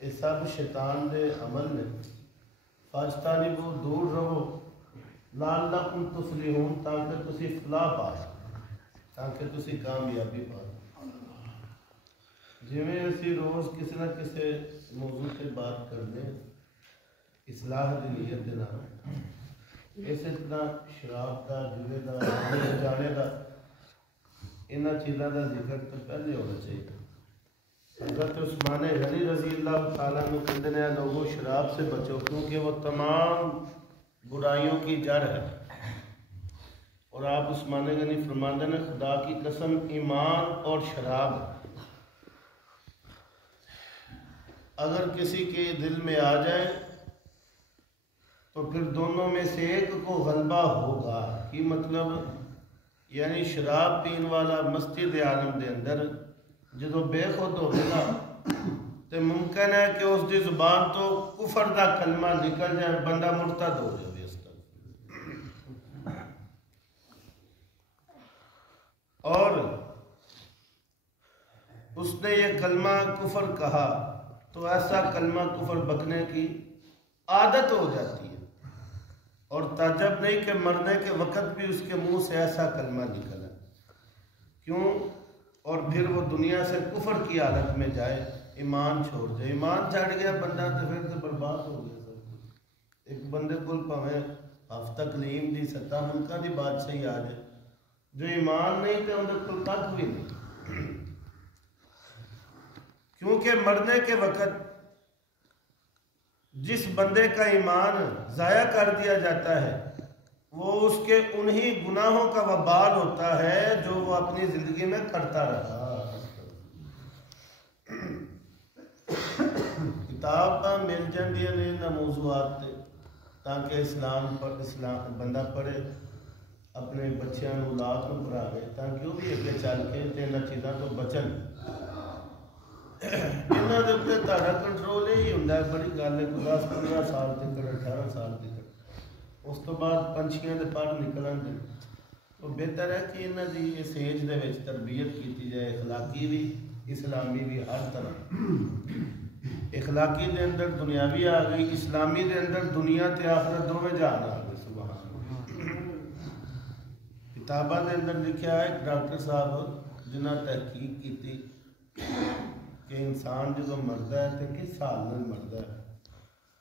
یہ سب شیطان دے عمل نے. فاجتنبوا دور رہو لعلکم تفلحون تاکہ تسی فلاح پاؤ تاکہ تسی کامیابی پاؤ. جویں اسی روز کسی نہ کسی موضوع سے بات کرنے اصلاح دی نیت دے نال اسی طرح شراب دا جوے دا جانے دا انہاں چیزاں دا ذکر تو پہلے ہونا چاہیے. حضرت عثمان غنی رضی اللہ تعالیٰ عنہ کہتے ہیں لوگوں شراب سے بچو کیونکہ وہ تمام برائیوں کی جڑ ہے. اور آپ عثمان غنی فرماتے ہیں خدا کی قسم ایمان اور شراب اگر کسی کے دل میں آ جائے تو پھر دونوں میں سے ایک کو غلبہ ہوگا. کی مطلب یعنی شراب پین والا مسجد عالم دے اندر جدو بے خود ہوگا تو ممکن ہے کہ اس دی زبان تو کفر دا کلمہ نکل جائے بندہ مرتد ہو جائے اس طرح. اور اس نے یہ کلمہ کفر کہا تو ایسا کلمہ کفر بکنے کی عادت ہو جاتی ہے اور تعجب نہیں کہ مرنے کے وقت بھی اس کے منہ سے ایسا کلمہ نکلا. کیوں؟ اور پھر وہ دنیا سے کفر کی حالت میں جائے ایمان چھوڑ جائے. ایمان چھڑ گیا بندہ تو پھر تو برباد ہو گیا. ایک بندے کو پاویں ہفتہ کلیم دی سطح ملکہ دی بادشاہی آ جائے جو ایمان نہیں تو اندر کوئی تک بھی نہیں. کیونکہ مرنے کے وقت جس بندے کا ایمان ضائع کر دیا جاتا ہے وہ اس کے انہی گناہوں کا وبال ہوتا ہے جو وہ اپنی زندگی میں کرتا رہا. کتاب کا مل جاندیاں نے نہ موضوعات تاکہ اسلام بندہ پڑھے اپنے بچیاں نو اولاد نو پڑھاوے تاکہ وہ بھی اگے چل کے انہاں چیزاں تو بچن. انہاں دے اوپر تہاڈا کنٹرول ہی ہوندا ہے. بڑی گل ہے 10-15 سال تک 18 سال تک اس تو بعد پنچھیاں دے پر نکلن دے تو بہتر ہے کہ انہاں دی اس ایج دے وچ تربیت کیتی جائے اخلاقی بھی اسلامی بھی ہر طرح. اخلاقی دے اندر دنیاوی آ گئی اسلامی دے اندر دنیا تے آخرت دونوں جہان آ گئے. سبحان اللہ. کتاباں دے اندر لکھا ہے ایک ڈاکٹر صاحب جنہاں تحقیق کیتی کہ انسان جدو مردا ہے تو کس حال میں مردا ہے.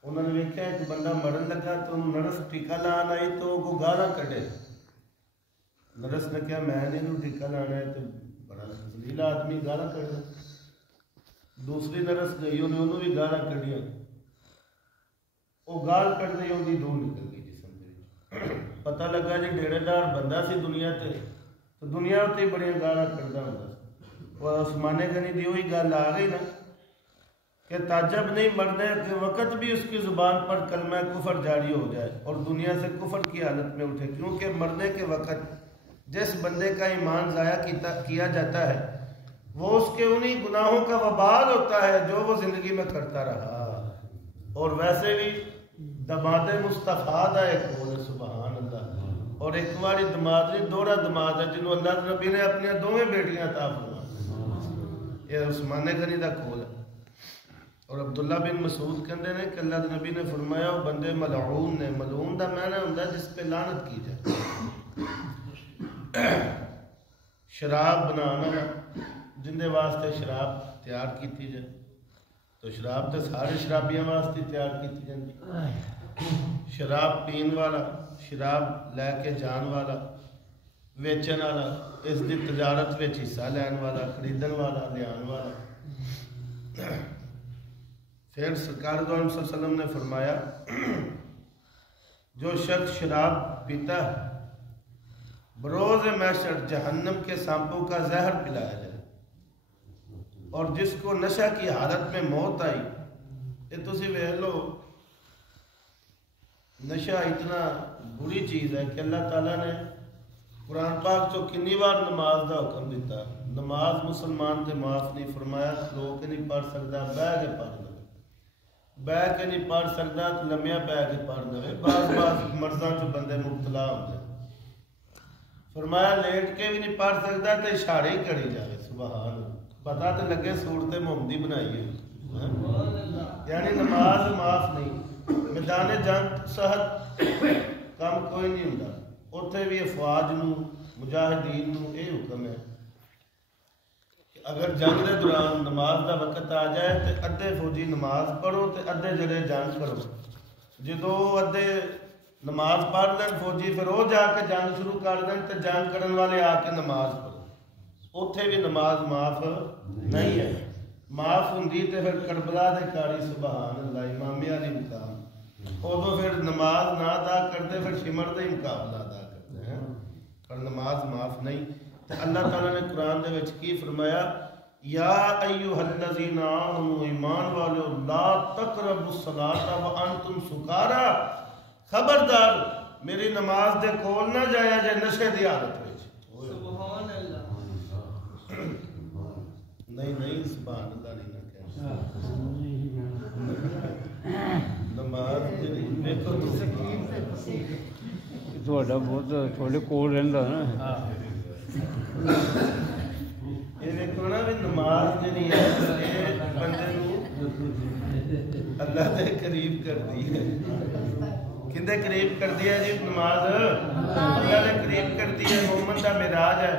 انہوں نے دیکھا ایک بندہ مرن لگا تو نرس ٹیکا لان آئی تو وہ گالاں کڈے. نرس نے کہا میں نہیں ٹیکا لانا ہے تو بڑا ذلیل آدمی گالاں کڈے. دوسری نرس گئی انہوں بھی گالاں کڈیاں. وہ گال کڈنے ان کی دور نکل گئی جسم دے. پتہ لگا جی ڈیڑے دار بندہ سی دنیا تے تو دنیا تے بڑی گالاں کڈدا ہوندا. وہ عثمان غنی دی وہی گل آ گئی نا کہ تعجب نہیں مرنے کے وقت بھی اس کی زبان پر کلمہ کفر جاری ہو جائے اور دنیا سے کفر کی حالت میں اٹھے. کیونکہ مرنے کے وقت جس بندے کا ایمان ضائع کیا جاتا ہے وہ اس کے انہی گناہوں کا وبال ہوتا ہے جو وہ زندگی میں کرتا رہا. اور ویسے بھی دماد مصطفیٰ دا ایک قول ہے. سبحان اللہ. اور ایک باری دماد نہیں دوہرا دماد ہے جنہوں اللہ نبی نے اپنی دوویں بیٹیاں عطا فرمائیں. یہ عثمان غنی دا قول ہے. اور عبداللہ بن مسعود کہتے ہیں کہ اللہ نبی نے فرمایا وہ بندے ملعون نے. ملعون دا معنی ہوتا ہے جس پہ لعنت کی جائے. شراب بنانا جن دے واسطے شراب تیار کیتی جائے تو شراب تو سارے شرابیاں واسطے تیار کیتی جاندی. شراب پین والا شراب لے کے جان والا ویچن والا اس دی تجارت وچ حصہ لین والا خریدن والا لیان والا. پھر سرکار دو علیہ وسلم نے فرمایا جو شخص شراب پیتا ہے بروز محشر جہنم کے سانپوں کا زہر پلایا جائے. اور جس کو نشہ کی حالت میں موت آئی یہ تسی ویکھ لو نشہ اتنا بری چیز ہے کہ اللہ تعالیٰ نے قرآن پاک تو کنی بار نماز دا حکم دیتا. نماز مسلمان تے معاف نہیں فرمایا رو کے نہیں پڑھ سکتا بہ کے پڑھ دے. بہ کے نہیں پڑھ سکتا تو لمیا بہ کے پڑھ دے. بعض مرضاں چ بندے مبتلا ہوتے. فرمایا لیٹ کے بھی نہیں پڑھ سکتا تو اشارے ہی کری جائے. سبحان اللہ. پتہ تو لگے صورت محمدی بنائی ہے، یعنی نماز معاف نہیں۔ میدان جنگ صحت کم کوئی نہیں ہوندا، اتنے بھی افواج نو مجاہدین نو یہ حکم ہے کہ اگر جنگ دے دوران نماز دا وقت آ جائے تو ادھے فوجی نماز پڑھو تو ادھے جڑے جنگ کرو۔ جدو ادھے نماز پڑھ لین فوجی پھر وہ جا کے جنگ شروع کر دیں تو جنگ کرن والے آ کے نماز پڑھو، اتنے بھی نماز معاف نہیں ہے۔ معاف ہوندی تے پھر کربلا دے کاری سبحان اللہ امامیہ علی مقام، ادو پھر نماز نہ ادا کرتے پھر شمر دے مقابلہ ادا کرتے ہیں، پر نماز معاف نہیں۔ تو اللہ تعالیٰ نے قرآن دے وچ کی فرمایا، یا ایھا الذین آمنوا ایمان والو لا تقربوا الصلاۃ وانتم سکارا، خبردار میری نماز دے کول نہ جایا جے نشے دی حالت وچ۔ سبحان اللہ، نہیں سبحان اللہ نہیں نہ کہنا، نماز جڑی ویکھو تھوڑا بہت تھوڑے کول رہندا نا، یہ دیکھو نا بھی نماز جڑی ہے یہ بندے نو اللہ دے قریب کرتی ہے۔ کندے قریب کرتی ہے جی؟ نماز اللہ دے قریب کرتی ہے، مومن دا معراج ہے۔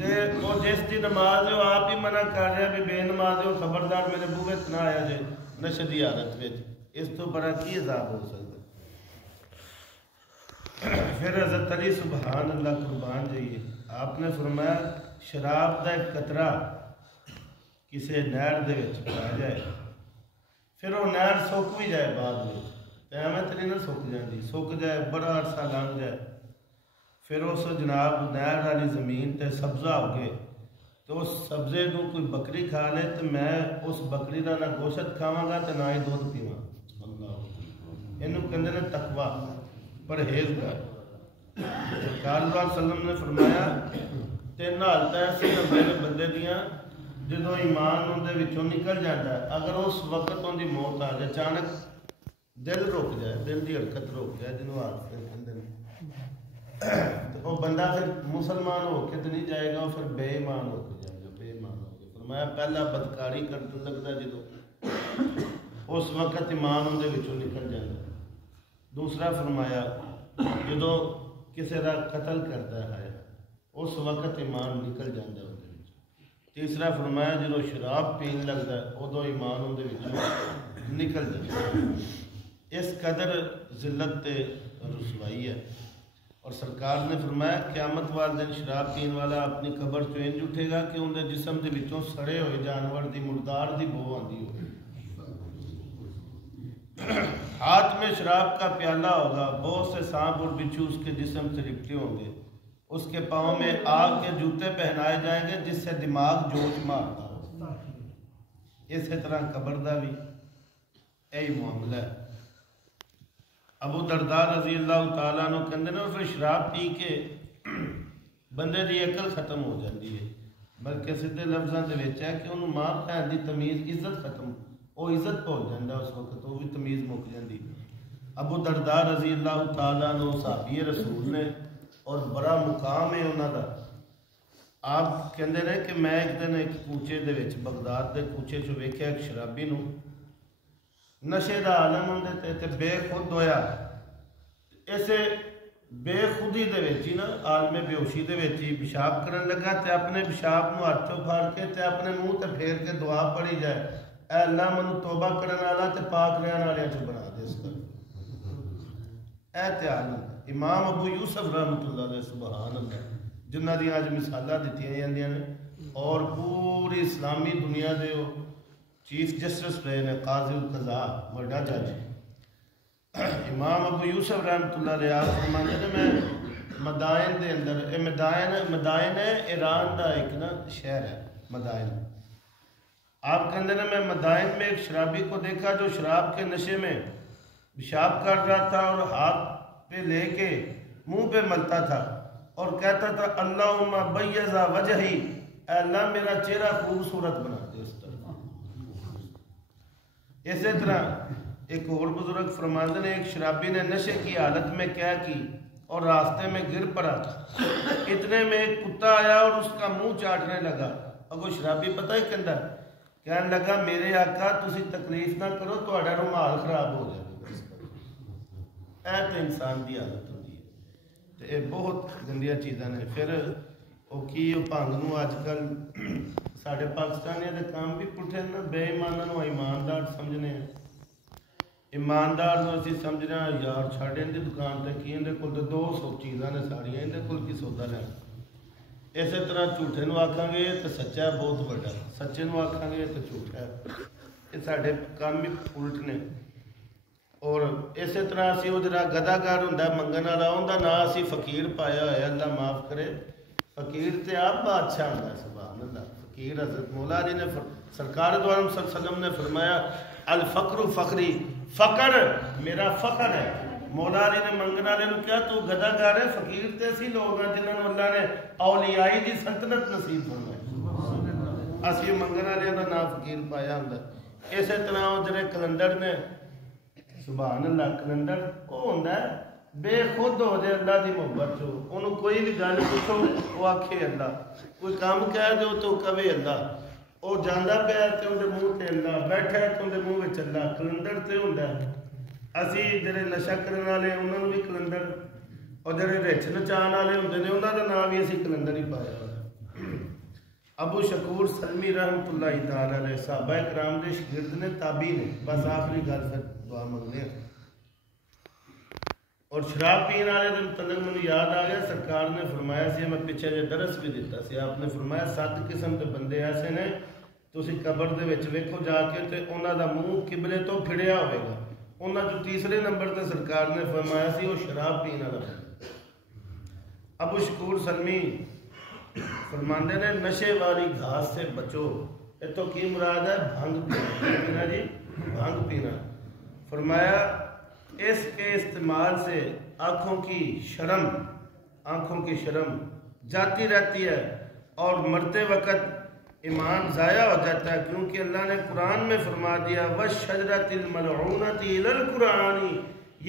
تے وہ جس دی نماز ہے وہ آپ ہی منع کر رہا ہے بھی بے نماز ہے، خبردار میرے بوہے نہ آیا جے نشے دی حالت وچ، اس تو بڑا کی عذاب ہو سکتا۔ پھر حضرت علی سبحان اللہ قربان جائیے، آپ نے فرمایا شراب دا ایک قطرہ کسی نہر دے وچ پا جائے، پھر وہ نہر سک بھی جائے بعد میں، ایویں تو نہیں نہ سک جاندی، سک جائے بڑا عرصہ لنگ جائے، پھر اس جناب نہر والی زمین تے سبزہ ہو گئے، تو اس سبزے کو کوئی بکری کھا لے تو میں اس بکری کا نہ گوشت کھاواں گا تو نہ ہی دودھ پیواں۔ یہ کہندے نے تقویٰ، پرہیزگار۔ سرکار صلی اللہ علیہ وسلم نے فرمایا تین حالت ایسی ہوندے نے بندے دیاں جدوں ایمان اندے وچوں نکل جاتا ہے، اگر اس وقت ان کی موت آ جائے، اچانک دل رک جائے، دل کی حرکت رک جائے، جنہوں حادثے کہندے نے، تو وہ بندہ پھر مسلمان ہو کے تو نہیں جائے گا، وہ پھر بے ایمان ہو کے جائے گا، بے ایمان ہو کے۔ فرمایا پہلا بدکاری کرنے لگتا جدوں اس وقت ایمان اندے وچوں نکل جاتا ہے۔ دوسرا فرمایا جدوں کسی کا قتل کرتا ہے اس وقت ایمان نکل جاتا ہے۔ تیسرا فرمایا جدوں شراب پین لگتا ہے ادو ایمان اندے وچوں نکل جاتا ہے۔ اس قدر ذلت تے رسوائی ہے۔ اور سرکار نے فرمایا قیامت والے دن شراب پین والا اپنی قبر چوں انج اٹھے گا کہ اندر جسم دے وچوں سڑے ہوئے جانور دی مردار دی بو آندی ہوگی، ہاتھ میں شراب کا پیالہ ہوگا، بہت سے سانپ اور بچھو اس کے جسم سے لپٹے ہوں گے، اس کے پاؤں میں آگ کے جوتے پہنائے جائیں گے جس سے دماغ جوش مارتا ہو۔ اسی طرح قبر دا بھی یہی معاملہ ہے۔ ابو درداء رضی اللہ تعالیٰ عنہ کہندے نے پھر شراب پی کے بندے دی عقل ختم ہو جاتی ہے، بلکہ سیدھے لفظاں دے وچ ہے کہ انہوں ماں بہن دی تمیز عزت ختم، وہ عزت بھول جاتا اس وقت، وہ بھی تمیز مک جاتی۔ ابو درداء رضی اللہ تعالیٰ عنہ صحابی رسول نے اور بڑا مقام ہے انہوں دا۔ آپ کہندے نے کہ میں ایک دن ایک کوچے دے وچ بغداد دے کوچے چ ویکھیا ایک شرابی نو، نشے دا عالم ہوندے تے بے خود ہویا، اسے بے خودی دے وچ ہی نا عالم بے ہوشی دے وچ ہی پیشاب کرن لگا تے اپنے پیشاب نو ہاتھوں پھاڑ کے تے اپنے منہ تے پھیر کے دعا پڑھی جائے، اے اللہ منو توبہ کرن والا تے پاک رہن والے چ بنا دے اس طرح۔ احتیاط امام ابو یوسف رحمۃ اللہ علیہ سبحان اللہ جنہ دی آج مثالاں دتیاں جاندیاں نے، اور پوری اسلامی دنیا دے چیف جسٹس رہے نے، قاضی القضاء، بڑا جج امام ابو یوسف رحمۃ اللہ علیہ آپ فرماتے ہیں میں مدائن دے اندر، مدائن ہے ایران دا ایک نا شہر ہے مدائن، آپ کہندے نے میں مدائن میں ایک شرابی کو دیکھا جو شراب کے نشے میں پیشاب کر رہا تھا اور ہاتھ پہ لے کے منہ پہ ملتا تھا اور کہتا تھا اللہم بیضا وجہی، اے اللہ میرا چہرہ خوبصورت بنا دے اس طرح۔ اسی طرح ایک اور بزرگ فرماتے ہیں ایک شرابی نے نشے کی حالت میں کیا کی اور راستے میں گر پڑا، اتنے میں ایک کتا آیا اور اس کا منہ چاٹنے لگا، اگو شرابی پتہ ہی کہندا کہنے لگا میرے آقا تسی تکلیف نہ کرو تہاڈا رومال خراب ہو جائے گا۔ اے تے انسان دی حالت ہوندی ہے تے اے بہت گندیاں چیزاں نے۔ پھر او کی بھنگ نو اج کل ساڈے پاکستانیاں دے کام بھی پٹھے نا، بے ایماناں نو ایماندار سمجھنے ہیں، ایماندار نو اسی سمجھنا یار چھڈ ان دی دکان تے کی اندے کول تے 200 چیزاں نے ساریاں اندے کول کی سودا لینا۔ اسی طرح جھوٹے نو آکھاں گے تو سچا ہے بہت بڑا، سچے نو آکھاں گے تو جھوٹا ہے۔ یہ ساڈے کام بھی الٹ نے۔ اور اسی طرح اسی وہ جڑا گداگر ہوندا منگن والا اوندا نام اسی فقیر پایا ہوا ہے، اللہ معاف کرے۔ فقیر تے آپ بادشاہ ہوندا ہے، سبحان اللہ۔ فقیر حضرت مولا علی نے سرکار دو عالم صلی اللہ علیہ وسلم نے فرمایا الفقر فخری، فقر میرا فخر ہے۔ مولا علی نے منگن والے نو کیا تو گداگر ہے، فقیر تے اسی لوگ ہیں جنہاں نوں اللہ نے اولیائی دی سلطنت نصیب فرمائی، اسی منگن والے دا نام فقیر پایا ہوندا ہے۔ اسی طرح وہ جڑے کلندر نے، سبحان اللہ، کلندر وہ ہوندا ہے بے خود ہو جائے اللہ دی محبت چو، انہوں کوئی بھی گل پوچھو وہ آکھے اللہ، کوئی کام کہہ دو تو کہے اللہ، وہ جانا پیا تو اندر منہ تے اللہ، بیٹھا ہے تو اندر منہ وچ اللہ۔ کلندر تے ہوندا ہے۔ اسی جڑے نشہ کرنے والے انہوں نے بھی کلندر، اور جڑے رچ نچان والے ہوندے نے انہاں دا نام بھی اسی کلندر ہی پایا ہوا۔ ابو شکور سلمی رحمۃ اللہ تعالی علیہ صحابہ کرام دے شاگرد نے، تابعی نے۔ بس آخری گل پھر دعا منگنے ہیں۔ اور شراب پینے والے دے متعلق مجھے یاد آ گیا، سرکار نے فرمایا سی، میں پیچھے جو درس بھی دیتا سی، آپ نے فرمایا 7 قسم کے بندے ایسے نے تسی قبر دے وچ ویکھو جا کے تے انہاں دا منہ قبلے تو پھڑیا ہوئے گا۔ انہاں جو تیسرے نمبر تے سرکار نے فرمایا سی وہ شراب پینے والا بندہ۔ ابو شکور سلمی فرماندے نے نشے والی گھاس سے بچو۔ یہ تو کی مراد ہے؟ بھنگ پینا جی، بھنگ پینا۔ فرمایا اس کے استعمال سے آنکھوں کی شرم جاتی رہتی ہے اور مرتے وقت ایمان ضائع ہو جاتا ہے، کیونکہ اللہ نے قرآن میں فرما دیا وَالشَّجْرَةِ الْمَلْعُونَةِ إِلَى الْقُرْآنِ،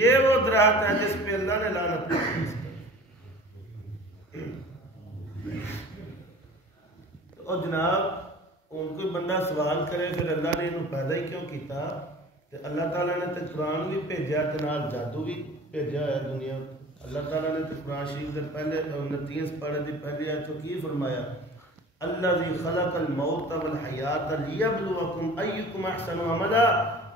یہ وہ درخت ہے جس پہ اللہ نے لعنت کی۔ تو جناب ان کوئی بندہ سوال کرے پھر اللہ نے انہوں پیدا ہی کیوں کیتا؟ کہ اللہ تعالیٰ نے تو قرآن بھی بھیجا تے نال جادو بھی بھیجا ہوا دنیا۔ اللہ تعالیٰ نے تو قرآن شریف دے پہلے 29 پڑھے دی پہلی آیت چوں کی فرمایا الذی خلق الموت والحیات لیبلوکم ایکم احسن عملا،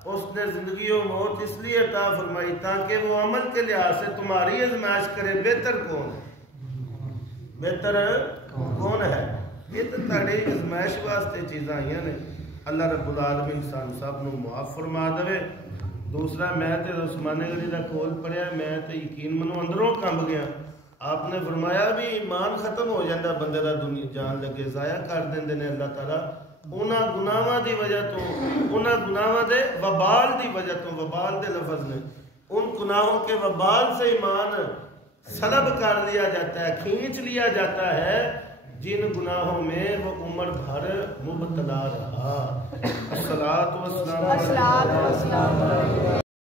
اس نے زندگی و موت اس لیے عطا فرمائی تاکہ وہ عمل کے لحاظ سے تمہاری آزمائش کرے بہتر کون ہے، بہتر کون ہے۔ یہ تو تہاڈی آزمائش واسطے چیزاں آئیاں نے۔ اللہ رب العالمین سان سب نو معاف فرما دے۔ دوسرا میں تے عثمان غنی دا قول پڑھیا، میں تے یقین منو اندروں کمب گیا۔ آپ نے فرمایا بھی ایمان ختم ہو جاتا بندے دا دنیا جان لگے، ضائع کر دیندے نے اللہ تعالیٰ انہاں گناہاں دی وجہ تو، انہاں گناہاں دے وبال دی وجہ تو، وبال دے لفظ نے، ان گناہوں کے وبال سے ایمان سلب کر لیا جاتا ہے، کھینچ لیا جاتا ہے جن گناہوں میں وہ عمر بھر مبتلا رہا۔ الصلاۃ والسلام